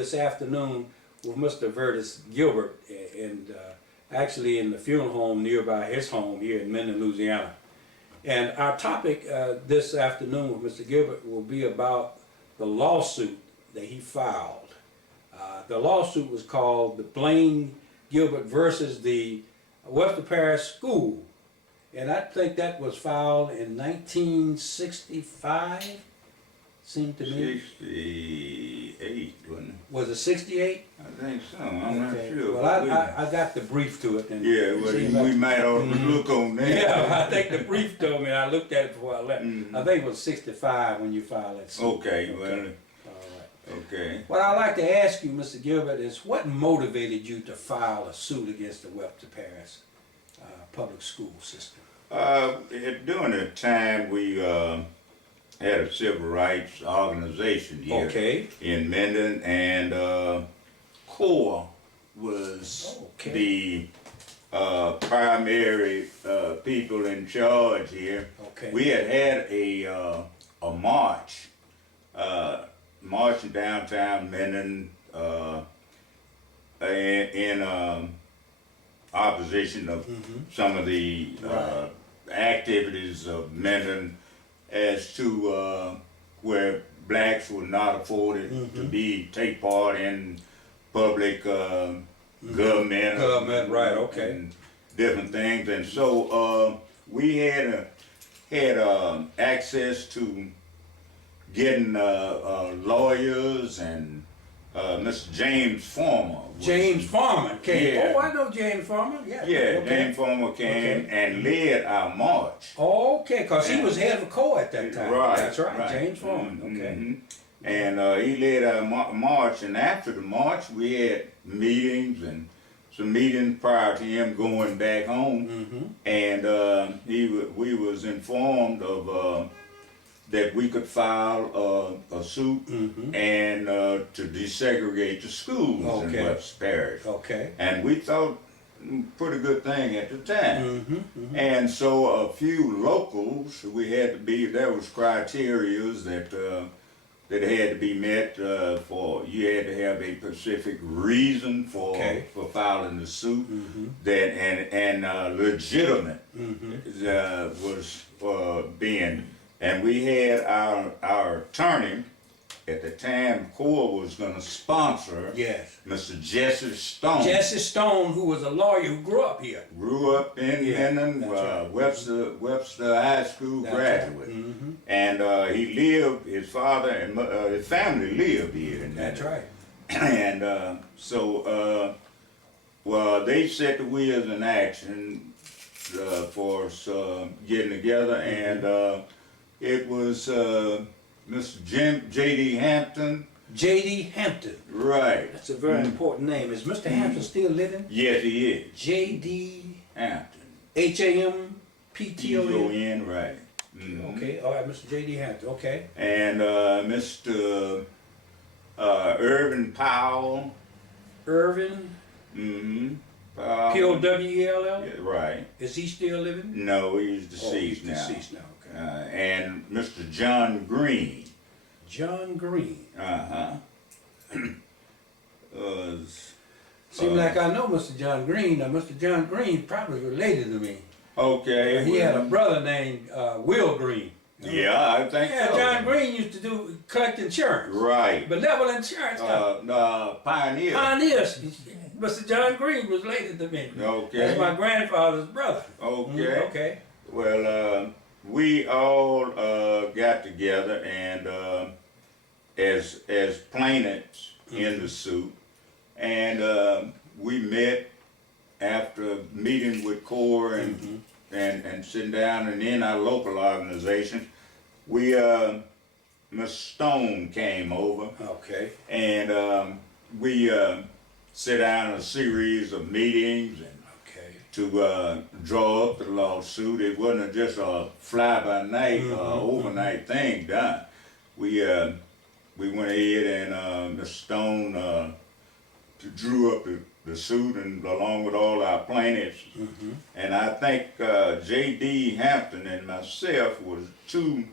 This afternoon with Mr. Verdis Gilbert, and actually in the funeral home nearby his home here in Minden, Louisiana. And our topic this afternoon with Mr. Gilbert will be about the lawsuit that he filed. The lawsuit was called the Blaine Gilbert versus the Webster Parish School. And I think that was filed in 1965. Seemed to me. 68, wasn't it? Was it 68? I think so. I'm not sure. Well, I got the brief to it. And yeah, well, we might ought to look on that. Yeah, I think the brief told me. I looked at it before I left. I think it was 65 when you filed that suit. Okay, well. All right. Okay. What I'd like to ask you, Mr. Gilbert, is what motivated you to file a suit against the Webster Parish public school system? During the time we had a civil rights organization here in Minden, and CORE was the primary people in charge here. We had a march, marching downtown Minden in opposition of some of the activities of Minden as to where blacks were not afforded to take part in public government, and different things. And so we had access to getting lawyers, and Mr. James Farmer. James Farmer came. Yeah. Oh, I know James Farmer. Yeah. Yeah, James Farmer came and led our march. Okay, because he was head of CORE at that time. Right. That's right, James Farmer. And he led our march, and after the march we had meetings, and some meetings prior to him going back home. And we was informed of that we could file a suit and to desegregate the schools in Webster Parish. And we thought pretty good thing at the time. And so a few locals, there was criterias that had to be met for, you had to have a specific reason for filing the suit, that and legitimate was being. And we had our attorney at the time. CORE was going to sponsor Mr. Jesse Stone. Jesse Stone, who was a lawyer who grew up here. Grew up in Minden, Webster High School graduate. And he lived, his father and his family lived here in Minden. That's right. And well, they set the wheels in action for us getting together, and it was Mr. J.D. Hampton. J.D. Hampton. Right. That's a very important name. Is Mr. Hampton still living? Yes, he is. J.D. Hampton. H-A-M-P-T-O-N? Right. Okay, all right, Mr. J.D. Hampton, okay. And Mr. Irvin Powell. Irvin? P-O-W-E-L-L? Yeah, right. Is he still living? No, he's deceased now. He's deceased now, okay. And Mr. John Green. John Green. Seems like I know Mr. John Green. Now, Mr. John Green probably related to me. Okay. He had a brother named Will Green. Yeah, I think so. Yeah, John Green used to collect insurance. Right. Benevolent insurance company. Pioneers. Pioneers. Mr. John Green was related to me. Okay. That's my grandfather's brother. Okay. Okay. Well, we all got together and as plaintiffs in the suit, and we met after meeting with CORE and sitting down, and in our local organization, we Mr. Stone came over. Okay. And we sit down in a series of meetings and to draw up the lawsuit. It wasn't just a fly-by-night, overnight thing done. We went ahead and Mr. Stone drew up the suit, and along with all our plaintiffs. And I think J.D. Hampton and myself was two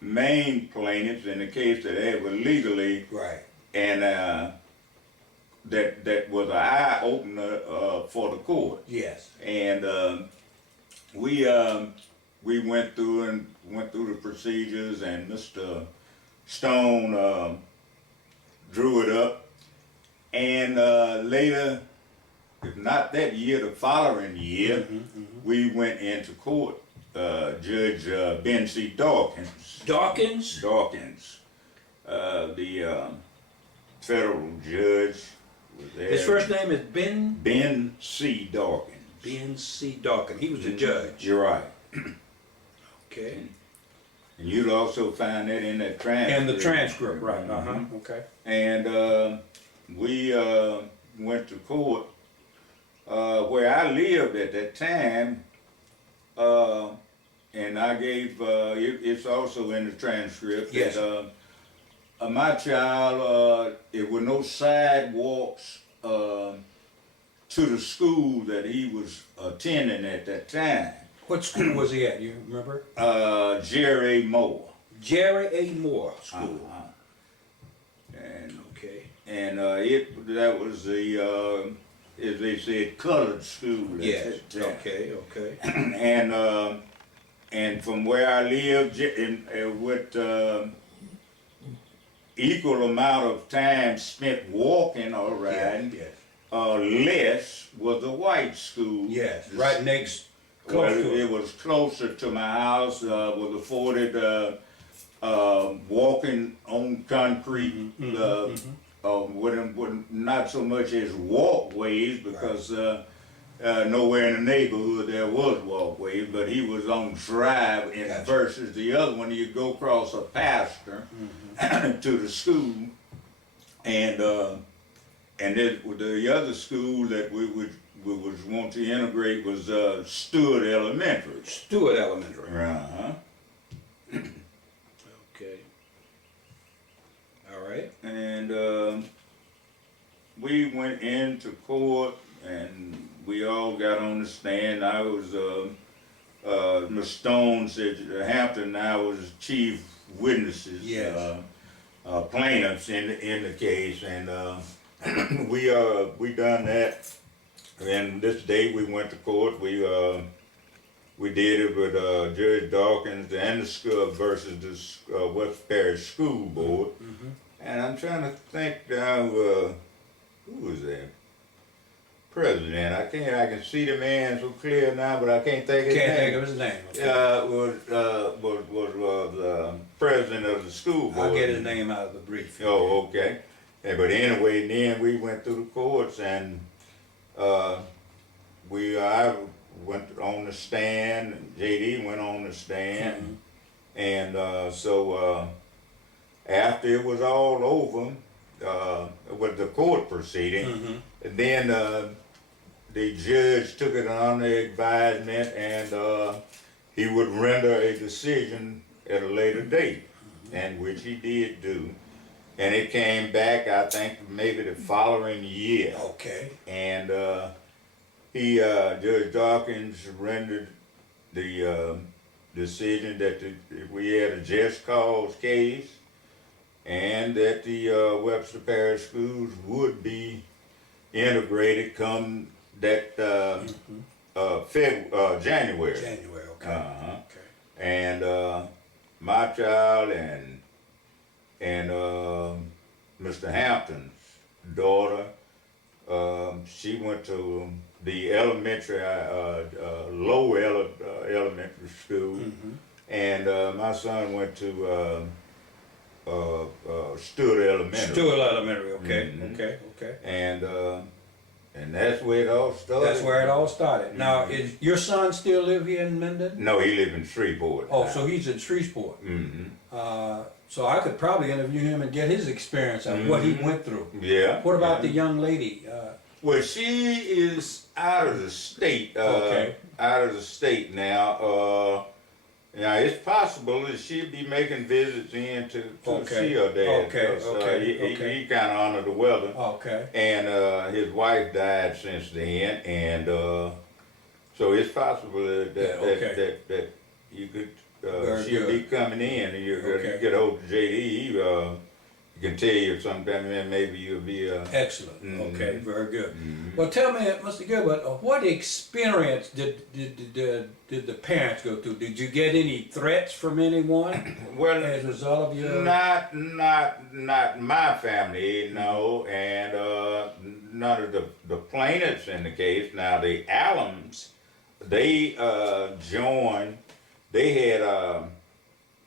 main plaintiffs in the case that they were legally and that was an eye opener for the court. Yes. And we went through the procedures, and Mr. Stone drew it up, and later, if not that year, the following year, we went into court. Judge Ben C. Dawkins, the federal judge was there. His first name is Ben? Ben C. Dawkins. Ben C. Dawkins. He was the judge. You're right. Okay. And you'd also find that in that transcript. And the transcript, right. Okay. And we went to court where I lived at that time, and I gave, it's also in the transcript. Yes. That, my child, there were no sidewalks to the school that he was attending at that time. What school was he at? You remember? Jerry Moore. Jerry A. Moore School. And Okay. and that was the as they said, colored school. Yes. Okay. And from where I lived, with equal amount of time spent walking or riding, Yes. less was the white school. Yes. Right next. Well, Close to it was closer to my house. Was afforded walking on concrete. With not so much as walkways, because nowhere in the neighborhood there was walkways, but he was on drive, and Gotcha. versus the other one, you go across a pasture to the school, and the other school that we would want to integrate was Stewart Elementary. Stewart Elementary. Okay. All right. And we went into court, and we all got on the stand. I was, Ms. Stone said Hampton and I was chief witnesses, Yes. Plaintiffs in the case, and we done that. And this day we went to court. We did it with Judge Dawkins and the school versus the West Parish School Board. And I'm trying to think now, who was that? President. I can see the man so clear now, but I can't think of his name. Can't think of his name. Okay. Was president of the school board. I'll get his name out of the brief. Oh, okay. Yeah, but anyway, then we went through the courts, and I went on the stand, and JD went on the stand, and so after it was all over with the court proceeding, then the judge took it under advisement, and he would render a decision at a later date, and which he did do. And it came back, I think, maybe the following year. Okay. And Judge Dawkins rendered the decision that we had a just cause case, and that the Webster Parish schools would be integrated come that January. January. Okay. Okay. And my child and Mr. Hampton's daughter, she went to the elementary, elementary school, and my son went to Stewart Elementary. Stewart Elementary. Okay. Okay. And that's where it all started. That's where it all started. Now, is your son still live here in Minden? No, he lives in Shreveport. Oh, so he's in Shreveport. So I could probably interview him and get his experience of what he went through. Yeah. What about the young lady? Well, she is out of the state. Okay. Out of the state now. Now it's possible that she'd be making visits in to see her dad. He kind of under the weather. Okay. And his wife died since then, and so it's possible that you could. She'll be coming in. You get hold of JD. can tell you sometime, and maybe you'll be. Excellent. Mhm. Okay, very good. Mhm. Well, tell me, Mr. Gilbert, what experience did the parents go through? Did you get any threats from anyone Well, as a result of your? not my family, no, and none of the plaintiffs in the case. Now the Allens, they joined. They had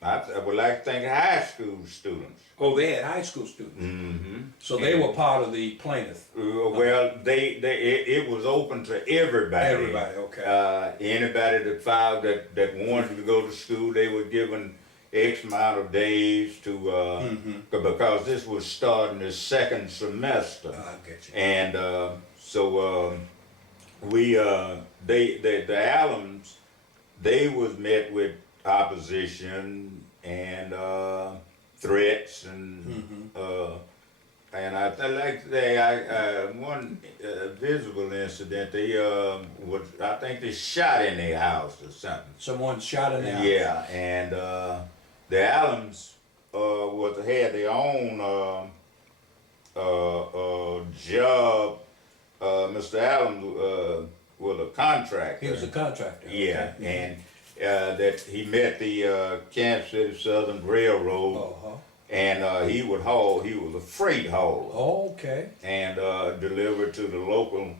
I would like to think high school students. Oh, they had high school students, Mm-hmm. so they were part of the plaintiff. Well, it was open to everybody. Everybody, okay. Anybody that filed that wanted to go to school, they were given X amount of days to because this was starting the second semester, I get you. and so the Allens, they was met with opposition and threats and I like to say one visible incident. They I think they shot in their house or something. Someone shot in the house. Yeah, and the Allens had their own job. Mr. Allen was a contractor. He was a contractor. Yeah, Okay. and that he met the Kansas City Southern Railroad, and he was a freight hauler, Okay. and delivered to the local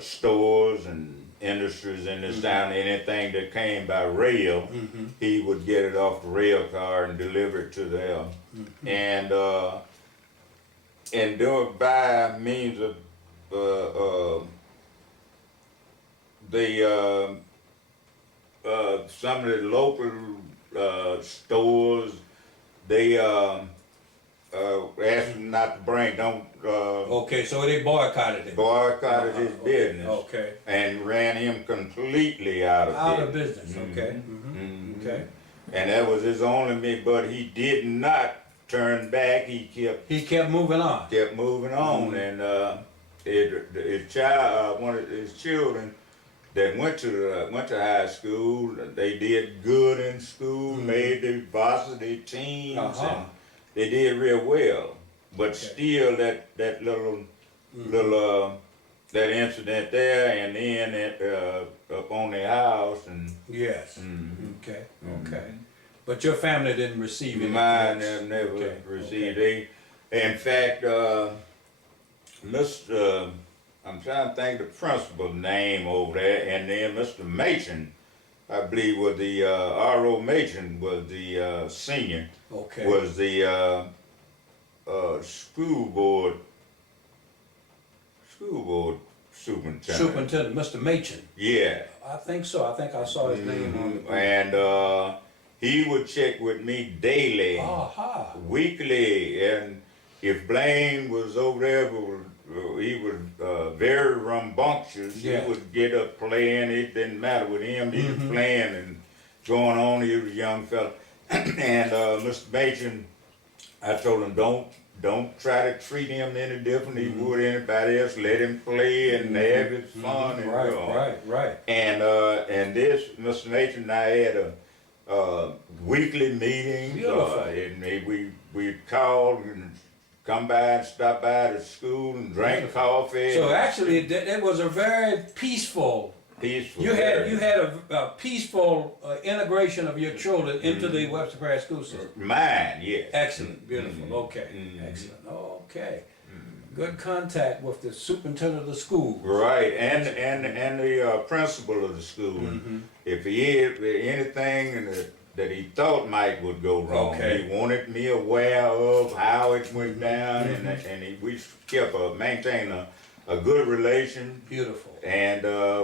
stores and industries in this town. Anything that came by rail, he would get it off the rail car and deliver it to them, and do it by means of some of the local stores. They asked him not to bring, Okay, so they boycotted it. boycotted his business Okay. and ran him completely out of Out of business. business. Okay. Okay. And that was his only but he did not turn back. He kept moving on. kept moving on, and one of his children that went to high school, they did good in school, made the varsity teams, and they did real well. But still, that little that incident there, and then up on their house, and Yes. Okay. Okay. But your family didn't receive any. mine threats? never Okay, received. okay. In fact, Mr. I'm trying to think the principal's name over there, and then Mr. Machen, I believe, was the R.O. Machen was the senior, Okay. was the school board superintendent. Superintendent, Mr. Machen. Yeah, I think so. I think I saw his name on the. and he would check with me daily, weekly, and if Blaine was over there, he was very rambunctious. Yeah. He would get up playing. It didn't matter with him. He was playing and going on. He was a young fella. And Mr. Machen, I told him, don't try to treat him any different than you would anybody else. Let him play and have his fun. And Right. And this Mr. Machen and I had a weekly meeting. Beautiful. And we called and come by and stop by the school and drink coffee. So actually, it was a very peaceful. You had a peaceful integration of your children into the Webster Parish school system. Mine, yes. Excellent, beautiful. Okay, excellent. Okay, good contact with the superintendent of the school. Right, and the principal of the school. If he had anything that he thought would go wrong, he wanted me aware of how it went down, and we kept maintained a good relation. Beautiful. And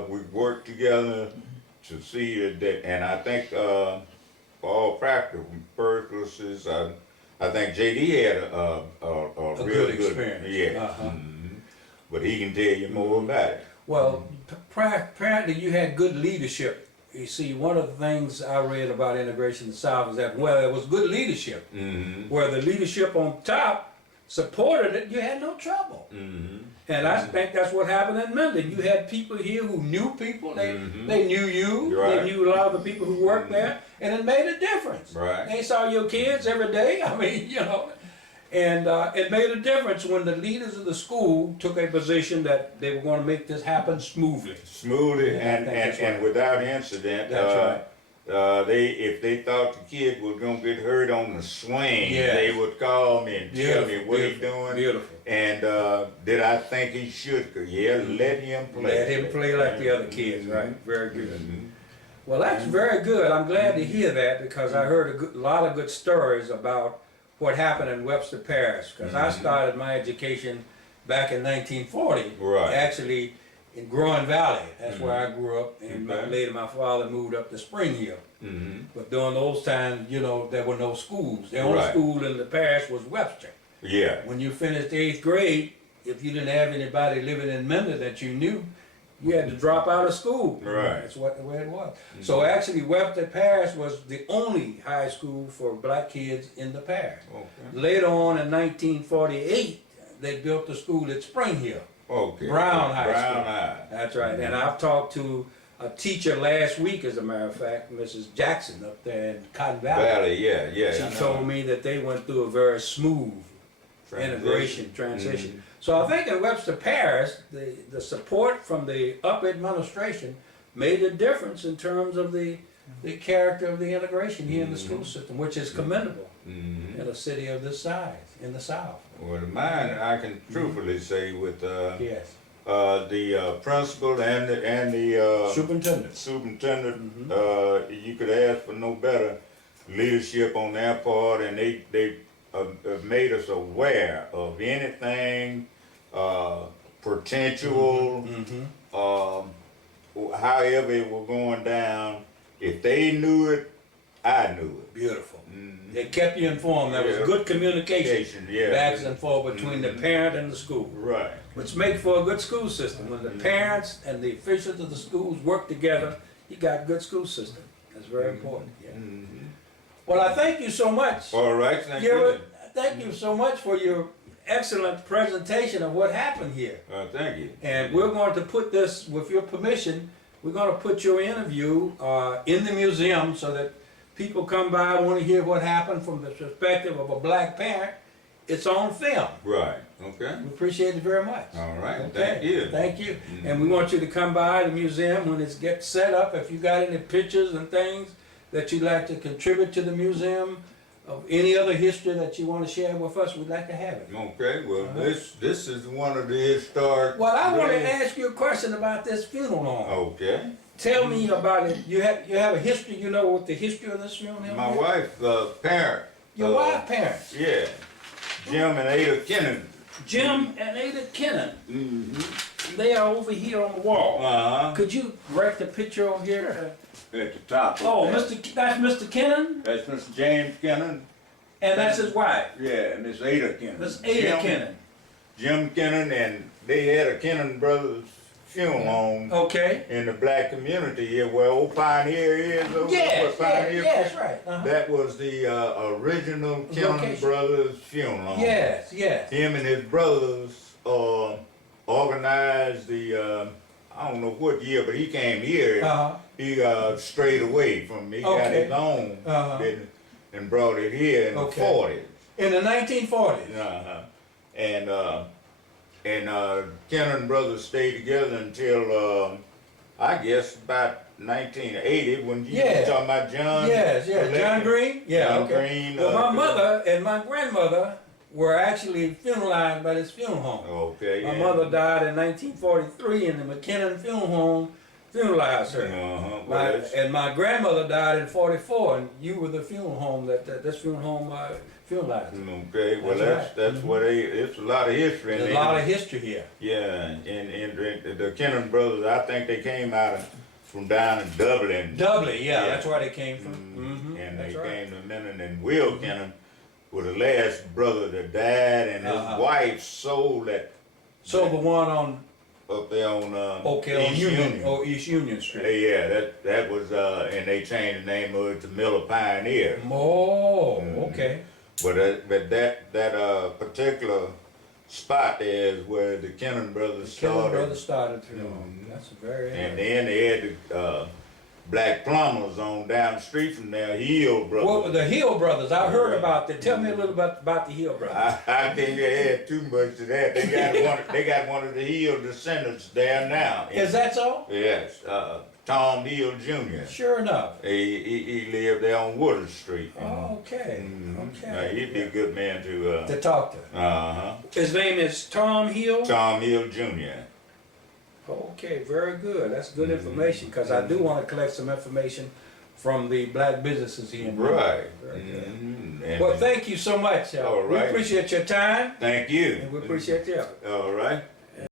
we worked together to see that, and I think for all practical purposes, I think JD had a real good experience. Yeah. But he can tell you more about it. Well, apparently you had good leadership. You see, one of the things I read about integration in the South is that where there was good leadership, where the leadership on top supported it, you had no trouble. And I think that's what happened in Minden. You had people here who knew people. They knew you. Right. They knew a lot of the people who worked there, and it made a difference. Right. They saw your kids every day. I mean, And it made a difference when the leaders of the school took a position that they were going to make this happen smoothly. Smoothly Yeah, I and, think and, that's and right. without incident. That's right. If they thought the kid was gonna get hurt on the swing, Yes. they would call me and tell me what he Beautiful, doing. beautiful. And did I think he should? Yeah, let him play. Let him play like the other kids, right? Very good. Well, that's very good. I'm glad to hear that because I heard a lot of good stories about what happened in Webster Parish. Because I started my education back in 1940, Right. actually in Growing Valley. That's where I grew up, and later my father moved up to Spring Hill. But during those times, you know, there were no schools. The only Right. school in the parish was Webster. Yeah. When you finished 8th grade, if you didn't have anybody living in Mender that you knew, you had to drop out of school. Right. That's the way it was. So actually, Webster Parish was the only high school for black kids in the parish. Okay. Later on in 1948, they built a school at Spring Hill. Okay. Brown High Brown School. High. That's right. And I've talked to a teacher last week, as a matter of fact, Mrs. Jackson up there in Cotton Valley. Valley, yeah. She told me that they went through a very smooth transition. So I think in Webster Parish, the support from the upper administration made a difference in terms of the character of the integration here in the school system, which is commendable in a city of this size in the South. Well, mine, I can truthfully say with Yes. the principal and the Superintendent. you could ask for no better leadership on their part, and they made us aware of anything potential, however it was going down. If they knew it, I knew it. Beautiful. They kept you informed. There was good communication back and forth between the parent and the school. Right. Which makes for a good school system. When the parents and the officials of the schools work together, you got a good school system. That's very important. Yeah. Well, I thank you so much. All right, thank Gilbert, you. thank you so much for your excellent presentation of what happened here. Thank you. And we're going to put this, with your permission, we're going to put your interview in the museum so that people come by, want to hear what happened from the perspective of a black parent. It's on film. Right. Okay. We appreciate it very much. All right. Okay. Thank you. Thank you. And we want you to come by the museum when it gets set up. If you got any pictures and things that you'd like to contribute to the museum, of any other history that you want to share with us, we'd like to have it. Okay. Well, this is one of the historic. Well, I want to ask you a question about this funeral home. Okay. Tell me about it. You have a history. You know what the history of this funeral home My is? wife's parent. Your wife's parents. Yeah. Jim and Ada Kennan. Jim and Ada Kennan. They are over here on the wall. Could you write the picture over here? At the top. Oh, that's Mr. Kennan, That's Mr. James Kennan. and that's his wife, Yeah, Miss Ada Kennan. Miss Ada Kennan. Jim Kennan, and they had a Kennan Brothers funeral home Okay. in the black community here where old Pioneer is. Over Yes, where Pioneer yes, right. That was the original Kennan Location. Brothers funeral home. Yes. Him and his brothers organized the, I don't know what year, but he came here. He strayed away from me. He got his own and brought it here in the 40s. In the 1940s. And Kennan Brothers stayed together until I guess about 1980 when you were talking about John. Yes, John Green. Yeah, John okay. Green. Well, my mother and my grandmother were actually funeralized by this funeral home. Okay. My mother died in 1943, and the McKinnon Funeral Home funeralized her. And my grandmother died in '44, and you were the funeral home that this funeral home funeralized. Okay, well that's what it's a lot of history. There's a lot of history here. Yeah, and the Kennan brothers, I think they came from down in Dublin. Dublin, yeah, that's where they came from. And they came to Kennan, and Will Kennan was the last brother that died, and his wife sold that. Sold the one on up there on East Union. Oh, East Union Street. Yeah, that was and they changed the name of it to Miller Pioneer. Oh, okay. But that particular spot there is where the Kennan brothers started. Kennan brothers started. That's a very. And then they had to black plumbers on down the street from there, Hill Brothers. Well, the Hill Brothers, I heard about that. Tell me a little bit about the Hill Brothers. I can't add too much to that. They got one of the Hill descendants there now. Is that so? Yes, Tom Hill Jr. Sure enough. He lived there on Woodard Street. Okay, okay. He'd be a good man To talk to. uh-huh. His name is Tom Hill? Tom Hill Jr. Okay, very good. That's good information, because I do want to collect some information from the black businesses here in Monroe. Right. Very good. And Well, thank you so much. All We right. appreciate your time, thank you. and we appreciate your effort. All right.